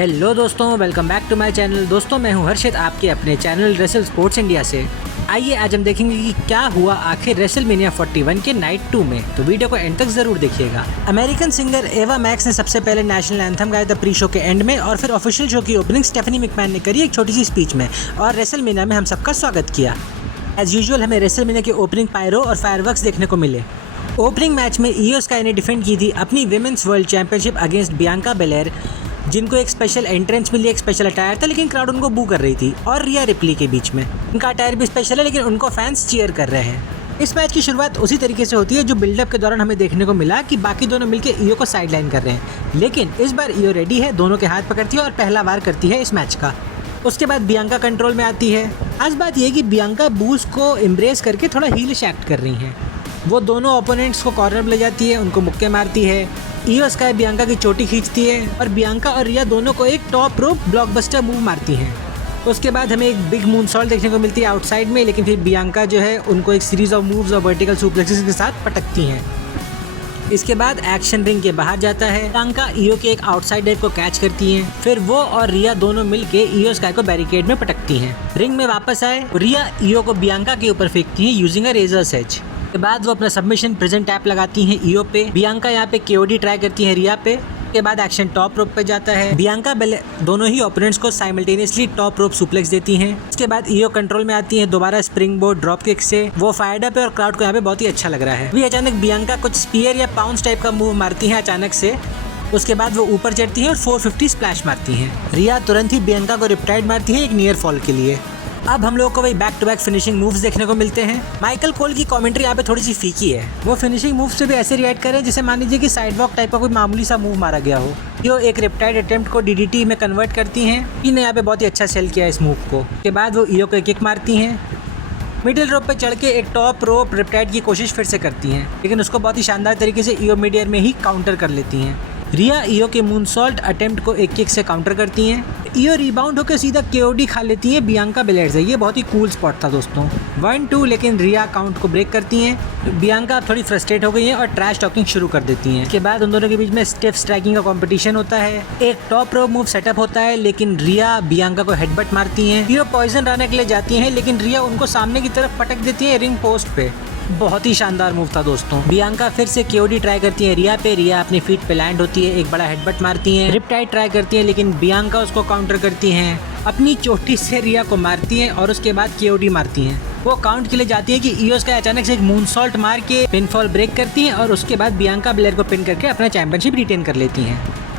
Hello दोस्तों, welcome back to my channel. दोस्तों मैं हूं हर्षित, आपके अपने चैनल रेसल स्पोर्ट्स इंडिया से। आइए आज हम देखेंगे कि क्या हुआ आखिर रेसलमेनिया 41 के नाइट 2 में, तो वीडियो को एंड तक जरूर देखिएगा। अमेरिकन सिंगर एवा मैक्स ने सबसे पहले नेशनल एंथम गाया था प्री शो के एंड में, और फिर ऑफिशियल शो की ओपनिंग स्टेफनी मैकमैन ने करी एक छोटी सी स्पीच में, और रेसलमेनिया में हम सबका स्वागत किया। एज यूजुअल हमें रेसलमेनिया की ओपनिंग पायरो और फायरवर्क्स देखने को मिले। ओपनिंग मैच में इयो स्काई ने डिफेंड की थी अपनी women's world championship against Bianca Belair, जिनको एक स्पेशल एंट्रेंस मिली, एक स्पेशल अटायर था, लेकिन क्राउड उनको बू कर रही थी, और रिया रिप्ली के बीच में। उनका अटायर भी स्पेशल है, लेकिन उनको फैंस चीयर कर रहे हैं। इस मैच की शुरुआत उसी तरीके से होती है जो बिल्डअप के दौरान हमें देखने को मिला कि बाकी दोनों मिलकर इयो को साइडलाइन कर रहे हैं, लेकिन इस बार इयो रेडी है, दोनों के हाथ पकड़ती है और पहला वार करती है इस मैच का। उसके बाद बियांका कंट्रोल में आती है। आज बात यह कि बियांका बूस को एम्ब्रेस करके थोड़ा हीलिश एक्ट कर रही हैं। वो दोनों ओपोनेंट्स को कॉर्नर में ले जाती है, उनको मुक्के मारती है। इयो स्काई बियांका की चोटी खींचती है, और बियांका और रिया दोनों को एक टॉप रोप ब्लॉकबस्टर मूव मारती हैं। उसके बाद हमें एक बिग मूनसॉल्ट देखने को मिलती है आउटसाइड में, लेकिन फिर बियांका जो है उनको एक सीरीज ऑफ मूव्स और वर्टिकल सुप्लेक्सेस के साथ पटकती हैं। इसके बाद एक्शन रिंग के बाहर जाता है। बियांका इयो के एक आउटसाइड डाइव को कैच करती हैं, फिर वो और रिया दोनों मिलके इयो स्काई को बैरिकेड में पटकती हैं। रिंग में वापस आए, रिया इयो को बियांका के ऊपर फेंकती हैं यूजिंग अ रेजर्स एज। के बाद वो अपना सबमिशन प्रेजेंट टैप लगाती हैं इयो पे। बियांका यहाँ पे केओडी ट्राई करती है रिया पे। के बाद एक्शन टॉप रोप पे जाता है। बियांका दोनों ही ओपोनेंट्स को साइमल्टेनियसली टॉप रोप सुप्लेक्स देती हैं। उसके बाद इयो कंट्रोल में आती है दोबारा स्प्रिंग बोर्ड ड्रॉप किक से। वो फायर्ड अप है और क्राउड को यहाँ पे बहुत ही अच्छा लग रहा है। अभी अचानक बियांका कुछ स्पीयर या पाउंस टाइप का मूव मारती है अचानक से। उसके बाद वो ऊपर चढ़ती है और 450 स्प्लैश मारती हैं। रिया तुरंत ही बियांका को रिप्टाइड मारती है एक नियर फॉल के लिए। अब हम लोगों को वही back to back finishing moves देखने को मिलते हैं। माइकल कोल की कमेंट्री यहाँ पे थोड़ी सी फीकी है। वो फिनिशिंग मूव से भी ऐसे रिएक्ट करे जैसे मान लीजिए कि साइड वॉक टाइप का कोई मामूली सा मूव मारा गया हो। यो एक रिप्टाइड अटेम्प्ट को डीडीटी में कन्वर्ट करती हैं। इन्हें यहाँ पे बहुत ही अच्छा सेल किया इस मूव को। के बाद वो इयो को एक किक मारती हैं। मिडिल रोप पे चढ़ के एक टॉप रोप रिप्टाइड की कोशिश फिर से करती हैं, लेकिन उसको बहुत ही शानदार तरीके से इयो मिड एयर में ही काउंटर कर लेती हैं। रिया इयो के मूनसॉल्ट अटेम्प्ट को एक किक से काउंटर करती हैं। इयो रिबाउंड होकर सीधा केओडी खा लेती है बियांका बेलेयर से। ये बहुत ही कूल स्पॉट था दोस्तों। 1-2, लेकिन रिया काउंट को ब्रेक करती हैं। बियांका थोड़ी फ्रस्ट्रेट हो गई है और ट्रैश टॉकिंग शुरू कर देती हैं। इसके बाद उन दोनों के बीच में स्टिफ स्ट्राइकिंग का कंपटीशन होता है। एक टॉप रोप मूव सेटअप होता है, लेकिन रिया बियांका को हेडबट मारती हैं। इयो पॉइजन लाने के लिए जाती हैं, लेकिन रिया उनको सामने की तरफ पटक देती है रिंग पोस्ट पे। बहुत ही शानदार मूव था दोस्तों। बियांका फिर से केओडी ट्राई करती है रिया पे। रिया अपनी फीट पे लैंड होती है, एक बड़ा हेडबट मारती हैं। रिपटाइड ट्राई करती हैं, लेकिन बियांका उसको काउंटर करती हैं। अपनी चोटी से रिया को मारती हैं और उसके बाद केओडी मारती हैं। वो काउंट के लिए जाती है कि इयो स्काई अचानक से एक मूनसॉल्ट मार के पिनफॉल ब्रेक करती हैं, और उसके बाद बियांका बेलेयर को पिन करके अपना चैंपियनशिप रिटेन कर लेती हैं।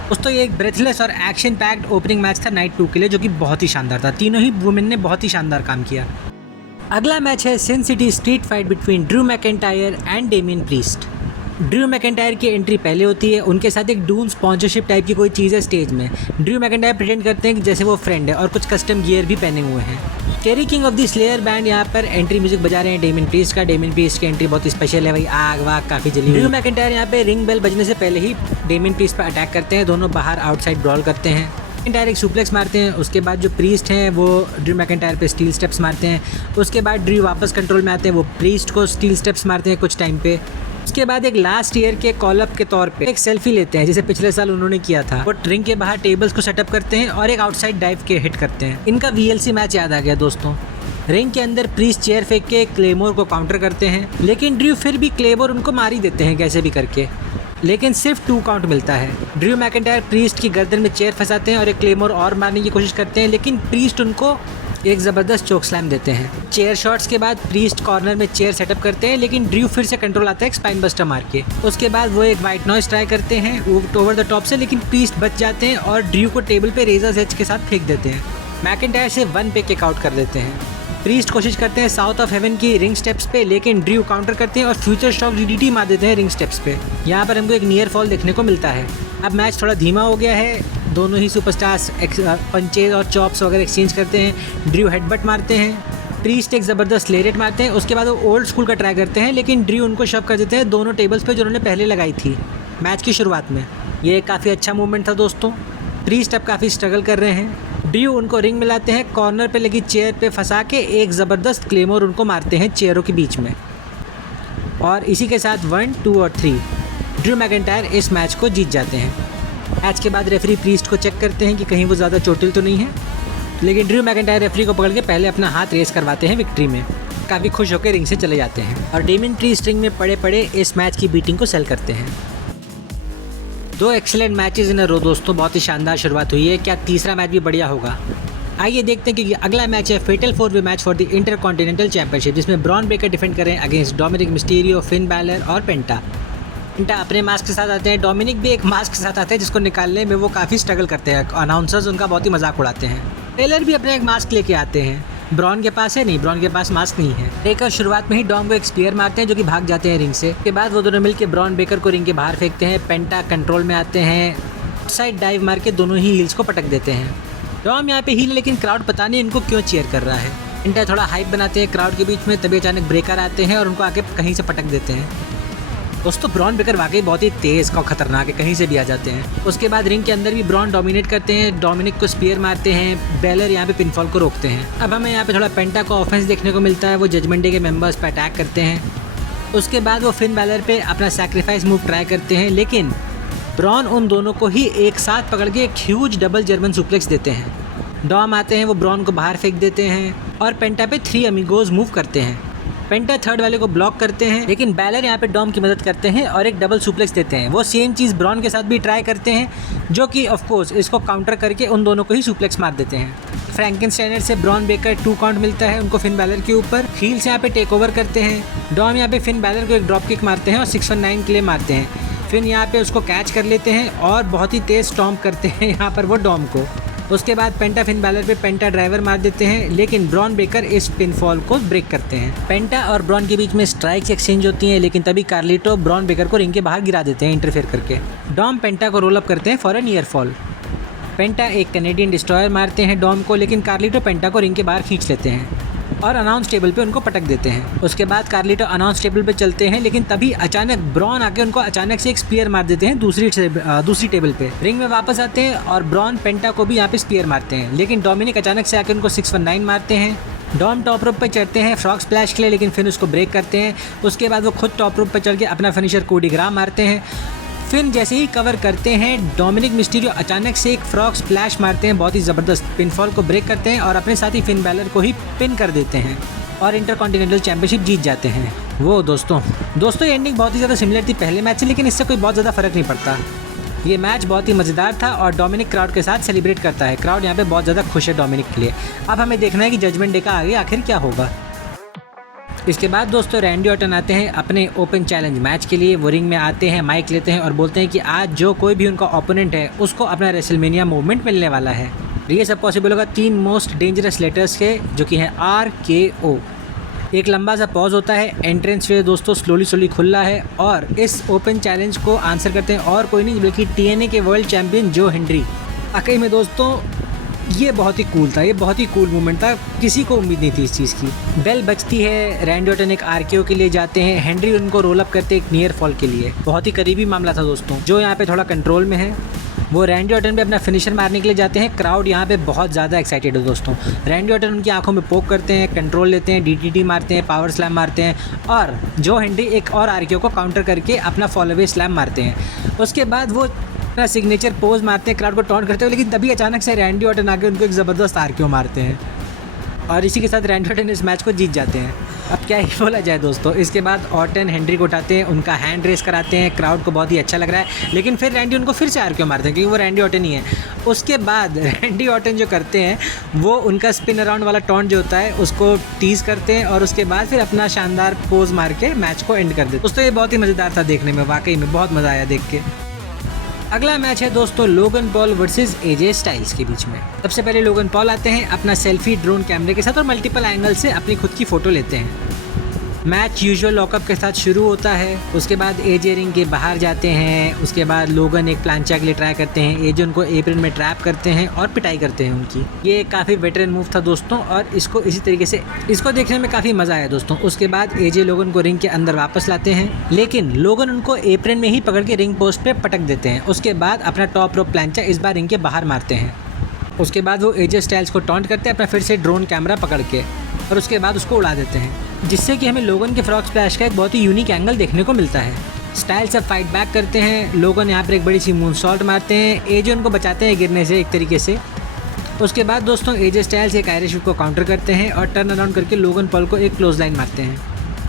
दोस्तों ये एक ब्रेथलेस और एक्शन पैक्ड ओपनिंग मैच था नाइट 2 के लिए, जो कि बहुत ही शानदार था। तीनों ही वुमेन ने बहुत ही शानदार काम किया। अगला मैच है Sin City street fight between Drew McIntyre and Damian Priest. Drew McIntyre की एंट्री पहले होती है। उनके साथ एक डून स्पॉन्सरशिप टाइप की कोई चीज़ है स्टेज में। ड्रू मैकिंटायर प्रिटेंड करते हैं कि जैसे वो फ्रेंड है, और कुछ कस्टम गियर भी पहने हुए हैं। Kerry King of the Slayer band यहाँ पर एंट्री म्यूजिक बजा रहे हैं डेमियन प्रीस्ट का। डेमियन प्रीस्ट की एंट्री बहुत स्पेशल है भाई, आग वाग काफ़ी जली। ड्रू मैकिंटायर यहाँ पे रिंग बेल बजने से पहले ही डेमियन प्रीस्ट पर अटैक करते हैं। दोनों बाहर आउटसाइड ब्रॉल करते हैं। मैकिंटायर एक सुप्लेक्स मारते हैं। उसके बाद जो प्रीस्ट हैं वो ड्रू मैकिंटायर पे स्टील स्टेप्स मारते हैं। उसके बाद ड्रू वापस कंट्रोल में आते हैं, वो प्रीस्ट को स्टील स्टेप्स मारते हैं कुछ टाइम पे। उसके बाद एक लास्ट ईयर के कॉलअप के तौर पे एक सेल्फी लेते हैं, जैसे पिछले साल उन्होंने किया था। वो रिंग के बाहर टेबल्स को सेटअप करते हैं और एक आउटसाइड डाइव के हिट करते हैं। इनका VLC मैच याद आ गया दोस्तों। रिंग के अंदर प्रीस्ट चेयर फेंक के क्लेमोर को काउंटर करते हैं, लेकिन ड्रू फिर भी क्लेमोर उनको मार ही देते हैं कैसे भी करके, लेकिन सिर्फ 2 काउंट मिलता है। ड्रू मैकिंटायर प्रीस्ट की गर्दन में चेयर फंसाते हैं और एक क्लेमोर और मारने की कोशिश करते हैं, लेकिन प्रीस्ट उनको एक ज़बरदस्त चोक स्लैम देते हैं। चेयर शॉट्स के बाद प्रीस्ट कॉर्नर में चेयर सेटअप करते हैं, लेकिन ड्रू फिर से कंट्रोल आता है स्पाइन बस्टर मार के। उसके बाद वो एक वाइट नॉइज ट्राई करते हैं ओवर द टॉप से, लेकिन प्रीस्ट बच जाते हैं और ड्रू को टेबल पे रेजर्स एज के साथ फेंक देते हैं। मैकिंटायर से 1 पे किक आउट कर देते हैं। प्रीस्ट कोशिश करते हैं साउथ ऑफ हेवन की रिंग स्टेप्स पे, लेकिन ड्रू काउंटर करते हैं और फ्यूचर शॉक डीडीटी मार देते हैं रिंग स्टेप्स पे। यहाँ पर हमको एक नियर फॉल देखने को मिलता है। अब मैच थोड़ा धीमा हो गया है। दोनों ही सुपरस्टार्स पंचेज और चॉप्स वगैरह एक्सचेंज करते हैं। ड्रू हेडबट मारते हैं। प्रीस्ट एक ज़बरदस्त लेरेट मारते हैं। उसके बाद वो ओल्ड स्कूल का ट्राई करते हैं, लेकिन ड्रू उनको शव कर देते हैं दोनों टेबल्स पे जो उन्होंने पहले लगाई थी मैच की शुरुआत में। ये काफ़ी अच्छा मूवमेंट था दोस्तों। प्रीस्ट अब काफ़ी स्ट्रगल कर रहे हैं। ड्रू उनको रिंग मिलाते हैं, कॉर्नर पे लगी चेयर पे फंसा के एक ज़बरदस्त क्लेमोर उनको मारते हैं चेयरों के बीच में, और इसी के साथ 1, 2 और 3 ड्रू मैकिंटायर इस मैच को जीत जाते हैं। मैच के बाद रेफरी प्रीस्ट को चेक करते हैं कि कहीं वो ज़्यादा चोटिल तो नहीं है, लेकिन ड्रू मैकिंटायर रेफरी को पकड़ के पहले अपना हाथ रेस करवाते हैं विक्ट्री में। काफ़ी खुश होकर रिंग से चले जाते हैं और डेमियन प्रीस्ट रिंग में पड़े पड़े इस मैच की बीटिंग को सेल करते हैं। 2 एक्सीलेंट मैचेस इन अ रो दोस्तों, बहुत ही शानदार शुरुआत हुई है। क्या तीसरा मैच भी बढ़िया होगा? आइए देखते हैं कि अगला मैच है फेटल 4-वे match for the Intercontinental Championship, जिसमें ब्रॉन ब्रेकर डिफेंड करें against Dominik Mysterio, Finn Balor और पेंटा। पेंटा अपने मास्क के साथ आते हैं, डोमिनिक भी एक मास्क के साथ आते हैं जिसको निकालने में वो काफ़ी स्ट्रगल करते हैं। अनाउंसर्स उनका बहुत ही मजाक उड़ाते हैं। टेलर भी अपने एक मास्क लेके आते हैं। ब्रॉन के पास है नहीं, ब्रॉन के पास मास्क नहीं है। ब्रेकर शुरुआत में ही डॉम को एक स्पीयर मारते हैं जो कि भाग जाते हैं रिंग से। के बाद वो दोनों मिलकर ब्रॉन ब्रेकर को रिंग के बाहर फेंकते हैं। पेंटा कंट्रोल में आते हैं, साइड डाइव मार के दोनों ही हील्स को पटक देते हैं। डॉम यहाँ पे हील, लेकिन क्राउड पता नहीं इनको क्यों चीयर कर रहा है। पेंटा थोड़ा हाइप बनाते हैं क्राउड के बीच में, तभी अचानक ब्रेकर आते हैं और उनको आके कहीं से पटक देते हैं। दोस्तों ब्रॉन ब्रेकर वाकई बहुत ही तेज और खतरनाक है, कहीं से भी आ जाते हैं। उसके बाद रिंग के अंदर भी ब्रॉन डोमिनेट करते हैं, डोमिनिक को स्पीयर मारते हैं, बेलर यहाँ पे पिनफॉल को रोकते हैं। अब हमें यहाँ पे थोड़ा पेंटा को ऑफेंस देखने को मिलता है, वो जजमेंट डे के मेंबर्स पे अटैक करते हैं। उसके बाद वो फिन बैलर पे अपना सैक्रिफाइस मूव ट्राई करते हैं, लेकिन ब्रॉन उन दोनों को ही एक साथ पकड़ के एक ह्यूज डबल जर्मन सुप्लेक्स देते हैं। डॉम आते हैं, वो ब्रॉन को बाहर फेंक देते हैं और पेंटा पे 3 अमीगोज मूव करते हैं। पेंटा थर्ड वाले को ब्लॉक करते हैं, लेकिन बैलर यहाँ पे डॉम की मदद करते हैं और एक डबल सुप्लेक्स देते हैं। वो सेम चीज़ ब्रॉन के साथ भी ट्राई करते हैं, जो कि ऑफ कोर्स इसको काउंटर करके उन दोनों को ही सुप्लेक्स मार देते हैं। फ्रैंकेनस्टाइनर से ब्रॉन ब्रेकर 2 काउंट मिलता है उनको फिन बैलर के ऊपर। हील्स यहाँ पे टेक ओवर करते हैं। डॉम यहाँ पे फिन बैलर को एक ड्रॉप किक मारते हैं और 619 के लिए मारते हैं। फिन यहाँ पे उसको कैच कर लेते हैं और बहुत ही तेज स्टॉम्प करते हैं यहाँ पर वो डॉम को। उसके बाद पेंटा फिन बैलर पे पेंटा ड्राइवर मार देते हैं, लेकिन ब्रॉन ब्रेकर इस पिनफॉल को ब्रेक करते हैं। पेंटा और ब्रॉन के बीच में स्ट्राइक्स एक्सचेंज होती हैं, लेकिन तभी कार्लिटो ब्रॉन ब्रेकर को रिंग के बाहर गिरा देते हैं इंटरफेयर करके। डॉम पेंटा को रोल अप करते हैं फॉर ए नियर फॉल। पेंटा एक कैनेडियन डिस्ट्रॉयर मारते हैं डॉम को, लेकिन कार्लिटो पेंटा को रिंग के बाहर खींच लेते हैं और अनाउंस टेबल पे उनको पटक देते हैं। उसके बाद कार्लिटो अनाउंस टेबल पे चलते हैं, लेकिन तभी अचानक ब्रॉन आके उनको अचानक से एक स्पीयर मार देते हैं दूसरी टेबल पे। रिंग में वापस आते हैं और ब्रॉन पेंटा को भी यहाँ पे स्पीयर मारते हैं, लेकिन डोमिनिक अचानक से आके उनको 619 मारते हैं। डॉम टॉप रोप पे चढ़ते हैं फ्रॉग स्प्लैश के लिए, लेकिन फिर उसको ब्रेक करते हैं। उसके बाद वो खुद टॉप रोप पे चढ़ के अपना फिनिशर कोडी ग्राम मारते हैं। फिर जैसे ही कवर करते हैं, डोमिनिक मिस्टीरियो अचानक से एक फ्रॉग स्प्लैश मारते हैं, बहुत ही ज़बरदस्त पिनफॉल को ब्रेक करते हैं और अपने साथ ही फिन बैलर को ही पिन कर देते हैं और इंटरकॉन्टिनेंटल चैंपियनशिप जीत जाते हैं। वो दोस्तों ये एंडिंग बहुत ही ज़्यादा सिमिलर थी पहले मैच से, लेकिन इससे कोई बहुत ज़्यादा फ़र्क नहीं पड़ता। ये मैच बहुत ही मज़ेदार था और डोमिनिक क्राउड के साथ सेलिब्रेट करता है। क्राउड यहाँ पे बहुत ज़्यादा खुश है डोमिनिक के लिए। अब हमें देखना है कि जजमेंट डे का आगे आखिर क्या होगा। इसके बाद दोस्तों रैंडी ऑर्टन आते हैं अपने ओपन चैलेंज मैच के लिए। वो रिंग में आते हैं, माइक लेते हैं और बोलते हैं कि आज जो कोई भी उनका ओपोनेंट है उसको अपना रेसलमेनिया मूवमेंट मिलने वाला है। ये सब पॉसिबल होगा 3 मोस्ट डेंजरस लेटर्स के, जो कि हैं RKO। एक लंबा सा पॉज होता है, एंट्रेंस वे दोस्तों स्लोली खुल रहा है और इस ओपन चैलेंज को आंसर करते हैं और कोई नहीं बल्कि TNA के वर्ल्ड चैंपियन जो हेनरी। वाकई में दोस्तों ये बहुत ही कूल था, ये बहुत ही कूल मूवमेंट था, किसी को उम्मीद नहीं थी इस चीज़ की। बेल बजती है, रैंडी ऑर्टन एक RKO के लिए जाते हैं, हेनरी उनको रोल अप करते एक नियर फॉल के लिए। बहुत ही करीबी मामला था दोस्तों। जो यहाँ पे थोड़ा कंट्रोल में है वो रैंडी ऑर्टन पे अपना फिनिशर मारने के लिए जाते हैं। क्राउड यहाँ पे बहुत ज़्यादा एक्साइटेड है दोस्तों। रैंडी ऑर्टन उनकी आंखों में पोक करते हैं, कंट्रोल लेते हैं, DDT मारते हैं, पावर स्लैम मारते हैं और जो हेनरी एक और RKO को काउंटर करके अपना फॉल अवे स्लैम मारते हैं। उसके बाद वो अपना सिग्नेचर पोज मारते हैं क्राउड को टॉन्ट करते हुए, लेकिन तभी अचानक से रैंडी ऑर्टन आके उनको एक ज़बरदस्त RKO मारते हैं और इसी के साथ रैंडी ऑर्टन इस मैच को जीत जाते हैं। अब क्या ही बोला जाए दोस्तों। इसके बाद ऑर्टन हेनरी को उठाते हैं, उनका हैंड रेस कराते हैं, क्राउड को बहुत ही अच्छा लग रहा है, लेकिन फिर रैंडी उनको फिर से RKO मारते हैं क्योंकि वो रैंडी ऑर्टन ही है। उसके बाद रैंडी ऑर्टन जो करते हैं वो उनका स्पिन अराउंड वाला टॉन्ट जो होता है उसको टीज़ करते हैं और उसके बाद फिर अपना शानदार पोज मार के मैच को एंड कर देते हैं। दोस्तों ये बहुत ही मज़ेदार था देखने में, वाकई में बहुत मज़ा आया देख के। अगला मैच है दोस्तों Logan Paul versus AJ styles के बीच में। सबसे पहले लोगन पॉल आते हैं अपना सेल्फी ड्रोन कैमरे के साथ और मल्टीपल एंगल से अपनी खुद की फ़ोटो लेते हैं। मैच यूजुअल लॉकअप के साथ शुरू होता है। उसके बाद AJ रिंग के बाहर जाते हैं। उसके बाद लोगन एक प्लांचा के लिए ट्राई करते हैं, AJ उनको एप्रन में ट्रैप करते हैं और पिटाई करते हैं उनकी। ये काफ़ी वेटरन मूव था दोस्तों और इसको इसी तरीके से इसको देखने में काफ़ी मज़ा आया दोस्तों। उसके बाद AJ लोगन को रिंग के अंदर वापस लाते हैं, लेकिन लोगन उनको एप्रन में ही पकड़ के रिंग पोस्ट पे पटक देते हैं। उसके बाद अपना टॉप रोप प्लांचा इस बार रिंग के बाहर मारते हैं। उसके बाद वो AJ स्टाइल्स को टॉन्ट करते हैं अपना फिर से ड्रोन कैमरा पकड़ के और उसके बाद उसको उड़ा देते हैं, जिससे कि हमें लोगन के फ्रॉग स्प्लैश का एक बहुत ही यूनिक एंगल देखने को मिलता है। स्टाइल्स अब फाइट बैक करते हैं, लोगन यहाँ पर एक बड़ी सी मूनसॉल्ट मारते हैं, एजे उनको बचाते हैं गिरने से एक तरीके से। उसके बाद दोस्तों एजे स्टाइल्स एक आयरिश व्हिप को काउंटर करते हैं और टर्न अराउंड करके लोगन पॉल को एक क्लोज लाइन मारते हैं।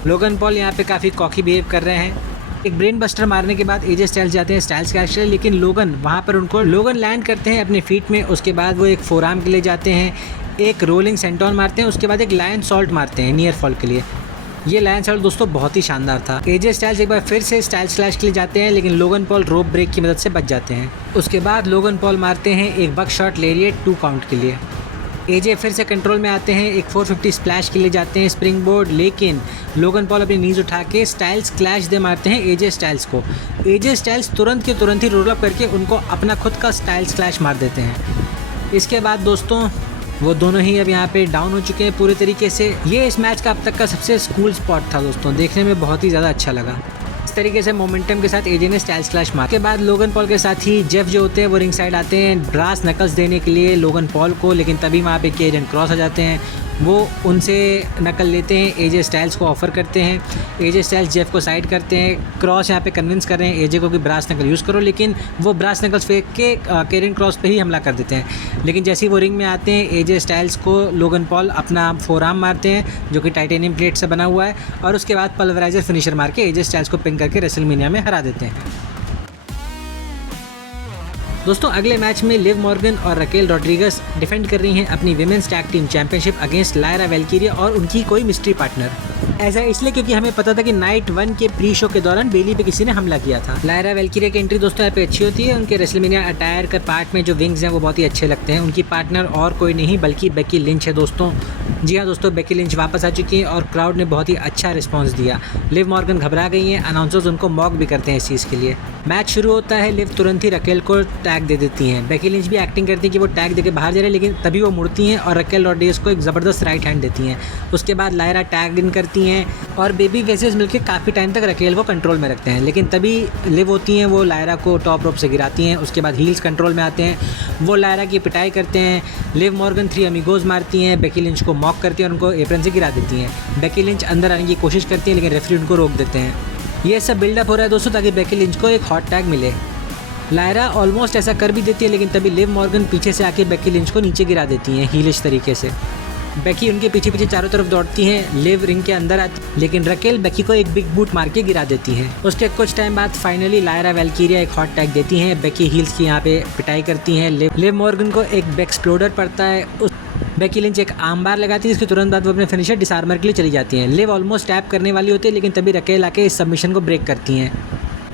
लोगन पॉल यहाँ पे काफ़ी कॉकी बिहेव कर रहे हैं। एक ब्रेन बस्टर मारने के बाद एजे स्टाइल्स जाते हैं स्टाइल्स कैरेक्टर, लेकिन लोगन वहाँ पर उनको लैंड करते हैं अपने फीट में। उसके बाद वो एक फोरआर्म के लिए जाते हैं, एक रोलिंग सेंटोन मारते हैं, उसके बाद एक लायन सॉल्ट मारते हैं नियर फॉल के लिए। ये लायन सॉल्ट दोस्तों बहुत ही शानदार था। एजे स्टाइल्स एक बार फिर से स्टाइल स्लैश के लिए जाते हैं, लेकिन लोगन पॉल रोप ब्रेक की मदद से बच जाते हैं। उसके बाद लोगन पॉल मारते हैं एक बक शॉट लेरिएट 2 काउंट के लिए। एजे फिर से कंट्रोल में आते हैं, एक 450 स्प्लैश के लिए जाते हैं स्प्रिंग बोर्ड, लेकिन लोगन पॉल अपनी नीज उठा के स्टाइल्स क्लैश दे मारते हैं एजे स्टाइल्स को। एजे स्टाइल्स तुरंत के तुरंत ही रोल अप करके उनको अपना खुद का स्टाइल्स क्लैश मार देते हैं। इसके बाद दोस्तों वो दोनों ही अब यहाँ पे डाउन हो चुके हैं पूरे तरीके से। ये इस मैच का अब तक का सबसे कूल स्पॉट था दोस्तों, देखने में बहुत ही ज़्यादा अच्छा लगा। इस तरीके से मोमेंटम के साथ एजे ने स्टाइल्स क्लैश मारा। के बाद लोगन पॉल के साथ ही जेफ जो होते हैं वो रिंग साइड आते हैं ब्रास नकल्स देने के लिए लोगन पॉल को, लेकिन तभी वहाँ पे केरन क्रॉस आ जाते हैं। वो उनसे नकल लेते हैं, एजे स्टाइल्स को ऑफ़र करते हैं। एजे स्टाइल्स जेफ को साइड करते हैं, क्रॉस यहाँ पे कन्विंस कर रहे हैं एजे को कि ब्रास नकल यूज़ करो, लेकिन वो ब्रास नकल्स फेंक के केरन क्रॉस पे ही हमला कर देते हैं। लेकिन जैसे ही वो रिंग में आते हैं एजे स्टाइल्स को लोगन पॉल अपना फोरआर्म मारते हैं जो कि टाइटेनियम प्लेट से बना हुआ है, और उसके बाद पल्वराइजर फिनिशर मार के एजे स्टाइल्स को पिन करके रेसलमेनिया में हरा देते हैं। दोस्तों अगले मैच में लिव मॉर्गन और रकेल रॉड्रिगस डिफेंड कर रही हैं अपनी women's tag team championship against Lyra Valkyria और उनकी कोई मिस्ट्री पार्टनर। ऐसा इसलिए क्योंकि हमें पता था कि नाइट 1 के प्री शो के दौरान बेली पे किसी ने हमला किया था। लायरा वेल्किरिया की एंट्री दोस्तों यहाँ पे अच्छी होती है। उनके रेसलमेनिया अटायर का पार्ट में जो विंग्स हैं वो बहुत ही अच्छे लगते हैं। उनकी पार्टनर और कोई नहीं बल्कि बेकी लिंच है दोस्तों। जी हाँ दोस्तों, बेकी लिंच वापस आ चुकी हैं और क्राउड ने बहुत ही अच्छा रिस्पॉन्स दिया। लिव मॉर्गन घबरा गई हैं, अनाउंसर्स उनको मॉक भी करते हैं इस चीज़ के लिए। मैच शुरू होता है, लिव तुरंत ही रकेल को टैग दे देती हैं। बेकी लिंच भी एक्टिंग करती है कि वो टैग देके बाहर जा रहे हैं, लेकिन तभी वो मुड़ती हैं और रकेल रॉड्रिगस को एक ज़बरदस्त राइट हैंड देती हैं। उसके बाद लायरा टैग इन करती हैं और बेबी फेसेस मिलकर काफ़ी टाइम तक रकेल को कंट्रोल में रखते हैं, लेकिन तभी लिव होती हैं वो लायरा को टॉप रोप से गिराती हैं। उसके बाद हील्स कंट्रोल में आते हैं, वो लायरा की पिटाई करते हैं। लिव मॉर्गन 3 अमीगोज मारती हैं, बेकी लिंच को मॉक करती हैं और उनको एप्रन से गिरा देती हैं। बेकी लिंच अंदर आने की कोशिश करती है, लेकिन रेफरी उनको रोक देते हैं। ये सब बिल्डअप हो रहा है दोस्तों ताकि बेकी लिंच को एक हॉट टैग मिले। लायरा ऑलमोस्ट ऐसा कर भी देती है, लेकिन तभी लिव मॉर्गन पीछे से आके बेकी लिंच को नीचे गिरा देती हैं हीलिश तरीके से। बेकी उनके पीछे पीछे चारों तरफ दौड़ती हैं, लिव रिंग के अंदर आती, लेकिन रकेल बेकी को एक बिग बूट मार के गिरा देती हैं। उसके कुछ टाइम बाद फाइनली लायरा वेल्किरिया एक हॉट टैग देती हैं। बेकी हील्स की यहाँ पे पिटाई करती हैं। लिव मॉर्गन को एक बैक एक्सप्लोडर पड़ता है। बेकी लिंच एक आर्म बार लगाती है, इसके तुरंत बाद वो अपने फिनिशर डिसआर्मर के लिए चली जाती हैं। लिव ऑलमोस्ट टैप करने वाली होती है, लेकिन तभी रकेल आके इस सबमिशन को ब्रेक करती हैं।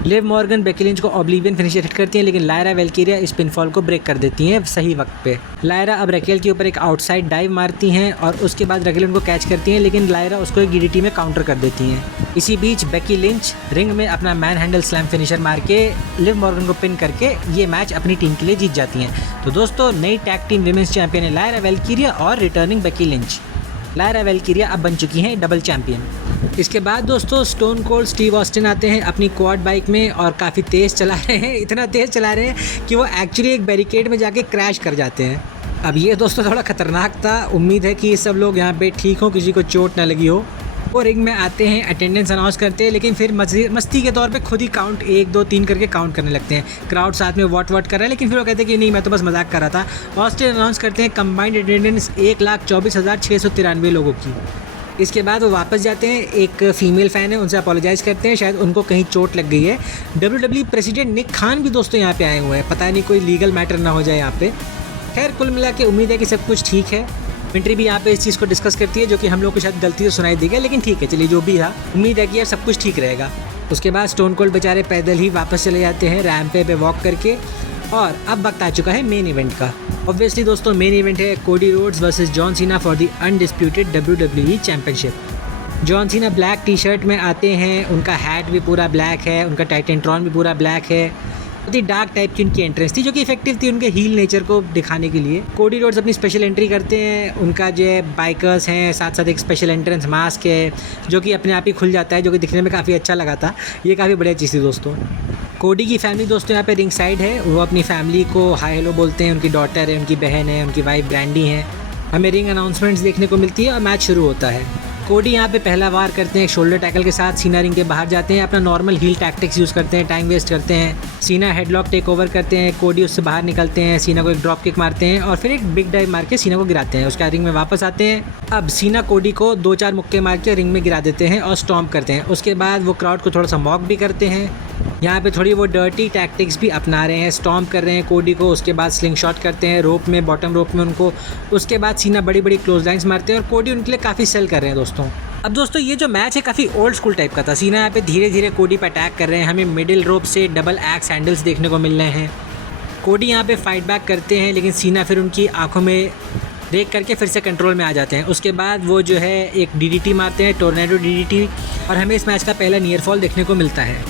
लिव मॉर्गन बेकी लिंच को ऑब्लिवियन फिनिशर हिट करती हैं, लेकिन लायरा वेल्किरिया इस पिनफॉल को ब्रेक कर देती हैं सही वक्त पे। लायरा अब रकेल के ऊपर एक आउटसाइड डाइव मारती हैं और उसके बाद रकेल उनको कैच करती हैं, लेकिन लायरा उसको एक डीडीटी में काउंटर कर देती हैं। इसी बीच बेकी लिंच रिंग में अपना मैन हैंडल स्लैम फिनिशर मार के लिव मॉर्गन को पिन करके ये मैच अपनी टीम के लिए जीत जाती हैं। तो दोस्तों नई टैग टीम विमेंस चैंपियन है लायरा वेल्किरिया और रिटर्निंग बेकी लिंच। लायरा वेल्किरिया अब बन चुकी हैं डबल चैंपियन। इसके बाद दोस्तों स्टोन कोल्ड स्टीव ऑस्टिन आते हैं अपनी क्वाड बाइक में और काफ़ी तेज़ चला रहे हैं, इतना तेज़ चला रहे हैं कि वो एक्चुअली एक बैरिकेड में जाके क्रैश कर जाते हैं। अब ये दोस्तों थोड़ा ख़तरनाक था। उम्मीद है कि सब लोग यहाँ पे ठीक हो, किसी को चोट ना लगी हो। वो रिंग में आते हैं, अटेंडेंस अनाउंस करते हैं, लेकिन फिर मस्ती के तौर पे खुद ही काउंट 1 2 3 करके काउंट करने लगते हैं। क्राउड साथ में वॉट कर रहा है, लेकिन फिर वो कहते हैं कि नहीं मैं तो बस मजाक कर रहा था। ऑस्टिन अनाउंस करते हैं कंबाइंड अटेंडेंस 1,24,693 लोगों की। इसके बाद वो वापस जाते हैं, एक फीमेल फ़ैन है उनसे अपोलोजाइज़ करते हैं, शायद उनको कहीं चोट लग गई है। WWE प्रेसिडेंट निक खान भी दोस्तों यहाँ पे आए हुए हैं, पता नहीं कोई लीगल मैटर ना हो जाए यहाँ पे। खैर कुल मिला के उम्मीद है कि सब कुछ ठीक है। कमेंट्री भी यहाँ पे इस चीज़ को डिस्कस करती है जो कि हम लोग को शायद गलती से सुनाई दी गई, लेकिन ठीक है चलिए जो भी था, उम्मीद है कि यार सब कुछ ठीक रहेगा। उसके बाद स्टोन कोल्ड बेचारे पैदल ही वापस चले जाते हैं रैंप पे वॉक करके, और अब वक्त आ चुका है मेन इवेंट का। ऑब्वियसली दोस्तों मेन इवेंट है Cody Rhodes versus John Cena for the undisputed WWE championship. John Cena black T shirt में आते हैं, उनका हैट भी पूरा ब्लैक है, उनका टाइटेंट्रॉन भी पूरा ब्लैक है। बहुत ही डार्क टाइप की उनकी एंट्रेंस थी जो कि इफेक्टिव थी उनके हील नेचर को दिखाने के लिए। कोडी रोड्स अपनी स्पेशल एंट्री करते हैं, उनका जो है बाइकर्स हैं, साथ साथ एक स्पेशल एंट्रेंस मास्क है जो कि अपने आप ही खुल जाता है, जो कि दिखने में काफ़ी अच्छा लगा था। ये काफ़ी बढ़िया चीज़ थी दोस्तों। कोडी की फैमिली दोस्तों यहाँ पे रिंग साइड है, वो अपनी फैमिली को हाय हेलो बोलते हैं। उनकी डॉटर है, उनकी बहन है, उनकी वाइफ ब्रांडी है। हमें रिंग अनाउंसमेंट्स देखने को मिलती है और मैच शुरू होता है। कोडी यहाँ पे पहला वार करते हैं शोल्डर टैकल के साथ, सीना रिंग के बाहर जाते हैं, अपना नॉर्मल हील टैक्टिक्स यूज़ करते हैं, टाइम वेस्ट करते हैं, सीना हेडलॉक टेक ओवर करते हैं, कोडी उससे बाहर निकलते हैं, सीना को एक ड्रॉप किक मारते हैं और फिर एक बिग डाइव मार के सीना को गिराते हैं। उसके बाद रिंग में वापस आते हैं। अब सीना कोडी को 2-4 मुक्के मार के रिंग में गिरा देते हैं और स्टॉम्प करते हैं। उसके बाद वो क्राउड को थोड़ा सा मॉक भी करते हैं। यहाँ पे थोड़ी वो डर्टी टैक्टिक्स भी अपना रहे हैं, स्टॉम्प कर रहे हैं कोडी को। उसके बाद स्लिंग शॉट करते हैं रोप में, बॉटम रोप में उनको। उसके बाद सीना बड़ी बड़ी क्लोज लाइन्स मारते हैं और कोडी उनके लिए काफ़ी सेल कर रहे हैं दोस्तों। अब दोस्तों ये जो मैच है काफ़ी ओल्ड स्कूल टाइप का था। सीना यहाँ पे धीरे धीरे कोडी पर अटैक कर रहे हैं। हमें मिडिल रोप से डबल एक्स हैंडल्स देखने को मिल रहे हैं। कोडी यहाँ पे फाइट बैक करते हैं, लेकिन सीना फिर उनकी आंखों में देख करके फिर से कंट्रोल में आ जाते हैं। उसके बाद वो जो है एक डीडीटी मारते हैं, टोर्नेडो डीडीटी, और हमें इस मैच का पहला नियर फॉल देखने को मिलता है।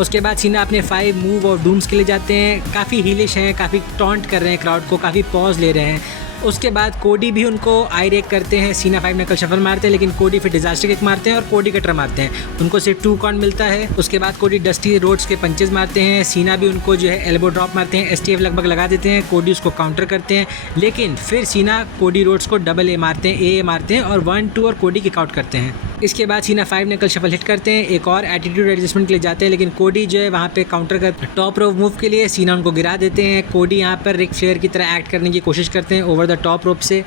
उसके बाद सीना अपने 5 मूव और डूम्स के लिए जाते हैं। काफ़ी हीलिश हैं, काफ़ी टॉन्ट कर रहे हैं क्राउड को, काफ़ी पॉज ले रहे हैं। उसके बाद कोडी भी उनको आई रेक करते हैं। सीना 5 नकल शफल मारते हैं, लेकिन कोडी फिर डिजास्टर किक मारते हैं और कोडी कटर मारते हैं। उनको सिर्फ 2 काउंट मिलता है। उसके बाद कोडी डस्टी रोड्स के पंचेज मारते हैं। सीना भी उनको जो है एल्बो ड्रॉप मारते हैं, एसटीएफ लगभग लगा देते हैं। कोडी उसको काउंटर करते हैं, लेकिन फिर सीना कोडी रोड्स को डबल ए मारते हैं, ए मारते हैं और 1-2 और कोडी किक आउट करते हैं। इसके बाद सीना 5 नकल शफल हिट करते हैं, एक और एटीट्यूड एडजस्टमेंट के लिए जाते हैं, लेकिन कोडी जो है वहाँ पे काउंटर कर टॉप रोप मूव के लिए सीना उनको गिरा देते हैं। कोडी यहाँ पर रिक फ्लेयर की तरह एक्ट करने की कोशिश करते हैं ओवर द टॉप रोप से।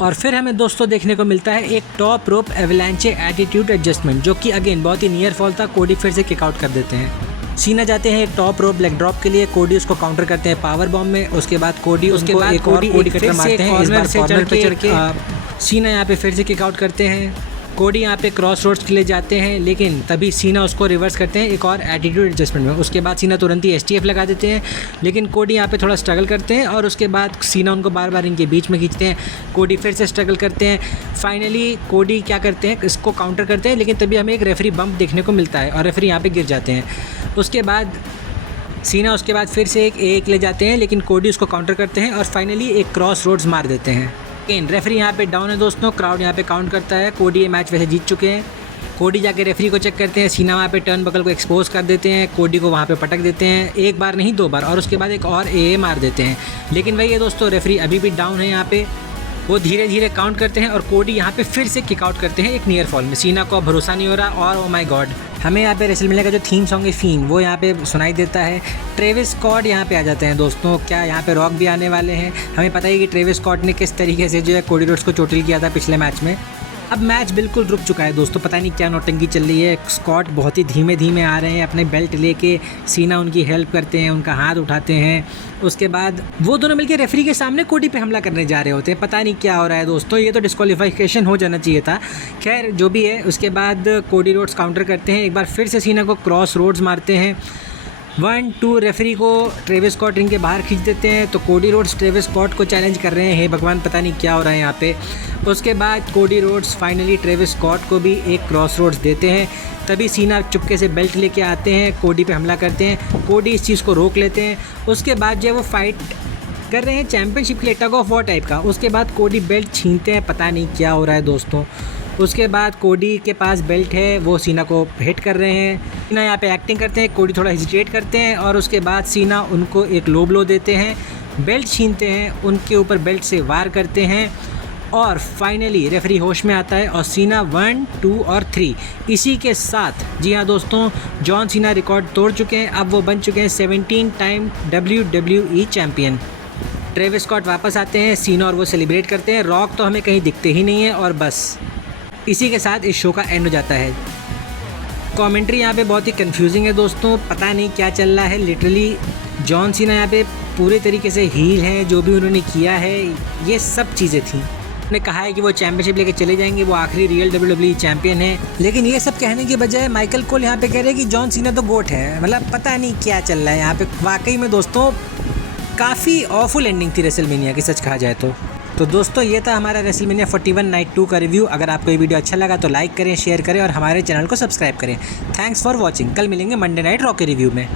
और फिर हमें दोस्तों देखने को मिलता है एक टॉप रोप एवलांचे एटीट्यूड एडजस्टमेंट, जो कि अगेन बहुत ही नियर फॉल था। कोडी फिर से किक आउट कर देते हैं। सीना जाते हैं एक टॉप रोप लेग ड्रॉप के लिए, कोडी उसको काउंटर करते हैं पावर बॉम्ब में। उसके बाद कोडी एक और कोडी कटर मारते हैं, इस बार कॉर्नर पे चढ़ के सीना यहाँ पे फिर से किक आउट करते हैं। कोडी यहाँ पे क्रॉस रोड्स के लिए जाते हैं, लेकिन तभी सीना उसको रिवर्स करते हैं एक और एटीट्यूड एडजस्टमेंट में। उसके बाद सीना तुरंत ही एसटीएफ लगा देते हैं, लेकिन कोडी यहाँ पे थोड़ा स्ट्रगल करते हैं और उसके बाद सीना उनको बार बार इनके बीच में खींचते हैं। कोडी फिर से स्ट्रगल करते हैं। फाइनली कोडी क्या करते हैं, इसको काउंटर करते हैं, लेकिन तभी हमें एक रेफरी बम्प देखने को मिलता है और रेफरी यहाँ पर गिर जाते हैं। उसके बाद सीना उसके बाद फिर से एक ले जाते हैं, लेकिन कोडी उसको काउंटर करते हैं और फाइनली एक क्रॉस रोड्स मार देते हैं। रेफरी यहाँ पे डाउन है दोस्तों, क्राउड यहाँ पे काउंट करता है। कोडी ये मैच वैसे जीत चुके हैं। कोडी जाके रेफरी को चेक करते हैं, सीना वहाँ पे टर्न बकल को एक्सपोज कर देते हैं, कोडी को वहाँ पे पटक देते हैं, एक बार नहीं 2 बार, और उसके बाद एक और ए मार देते हैं। लेकिन वही है दोस्तों, रेफरी अभी भी डाउन है। यहाँ पे वो धीरे धीरे काउंट करते हैं और कोडी यहाँ पे फिर से किक आउट करते हैं एक नियर फॉल में। सीना को भरोसा नहीं हो रहा और ओ माय गॉड, हमें यहाँ पे रेसलमेनिया का जो थीम सॉन्ग है फीन, वो यहाँ पे सुनाई देता है। ट्रेविस स्कॉट यहाँ पे आ जाते हैं दोस्तों। क्या यहाँ पे रॉक भी आने वाले हैं? हमें पता है कि ट्रेविस स्कॉट ने किस तरीके से जो है कोडी रोड्स को चोटिल किया था पिछले मैच में। अब मैच बिल्कुल रुक चुका है दोस्तों, पता नहीं क्या नौटंकी चल रही है। स्कॉट बहुत ही धीमे धीमे आ रहे हैं अपने बेल्ट लेके, सीना उनकी हेल्प करते हैं, उनका हाथ उठाते हैं। उसके बाद वो दोनों मिलकर रेफरी के सामने कोडी पे हमला करने जा रहे होते हैं। पता नहीं क्या हो रहा है दोस्तों, ये तो डिस्क्वालिफिकेशन हो जाना चाहिए था। खैर जो भी है, उसके बाद कोडी रोड्स काउंटर करते हैं, एक बार फिर से सीना को क्रॉस रोड्स मारते हैं। 1-2 रेफरी को ट्रेविस स्कॉट रिंग के बाहर खींच देते हैं, तो कोडी रोड्स ट्रेविस स्कॉट को चैलेंज कर रहे हैं। हे भगवान, पता नहीं क्या हो रहा है यहाँ पे। उसके बाद Cody Rhodes finally Travis Scott को भी एक क्रॉस रोड्स देते हैं। तभी सीना चुपके से बेल्ट लेके आते हैं, कोडी पे हमला करते हैं। कोडी इस चीज़ को रोक लेते हैं। उसके बाद जो है वो फाइट कर रहे हैं चैम्पियनशिप के लिए, टग ऑफ वॉर टाइप का। उसके बाद कोडी बेल्ट छीनते हैं, पता नहीं क्या हो रहा है दोस्तों। उसके बाद कोडी के पास बेल्ट है, वो सीना को हिट कर रहे हैं। सीना यहाँ पे एक्टिंग करते हैं, कोडी थोड़ा हेजिटेट करते हैं और उसके बाद सीना उनको एक लो ब्लो देते हैं, बेल्ट छीनते हैं, उनके ऊपर बेल्ट से वार करते हैं और फाइनली रेफरी होश में आता है और सीना 1, 2 और 3 इसी के साथ, जी हाँ दोस्तों, जॉन सीना रिकॉर्ड तोड़ चुके हैं। अब वो बन चुके हैं 17 time WWE champion. Travis Scott वापस आते हैं, सीना और वो सेलिब्रेट करते हैं। रॉक तो हमें कहीं दिखते ही नहीं है और बस इसी के साथ इस शो का एंड हो जाता है। कमेंट्री यहाँ पे बहुत ही कंफ्यूजिंग है दोस्तों, पता नहीं क्या चल रहा है। लिटरली जॉन सीना यहाँ पे पूरे तरीके से हील हैं, जो भी उन्होंने किया है ये सब चीज़ें थी। उन्होंने कहा है कि वो चैंपियनशिप लेके चले जाएंगे, वो आखिरी रियल WWE चैंपियन है, लेकिन ये सब कहने के बजाय माइकल कोल यहाँ पे कह रहे हैं कि जॉन सीना तो गोट है। मतलब पता नहीं क्या चल रहा है यहाँ पे। वाकई में दोस्तों काफ़ी ऑफुल एंडिंग थी रेसलमेनिया की, सच कहा जाए तो दोस्तों ये था हमारा रेसलमेनिया 41 नाइट 2 का रिव्यू। अगर आपको ये वीडियो अच्छा लगा तो लाइक करें, शेयर करें और हमारे चैनल को सब्सक्राइब करें। Thanks for watching. कल मिलेंगे मंडे नाइट रॉ के रिव्यू में।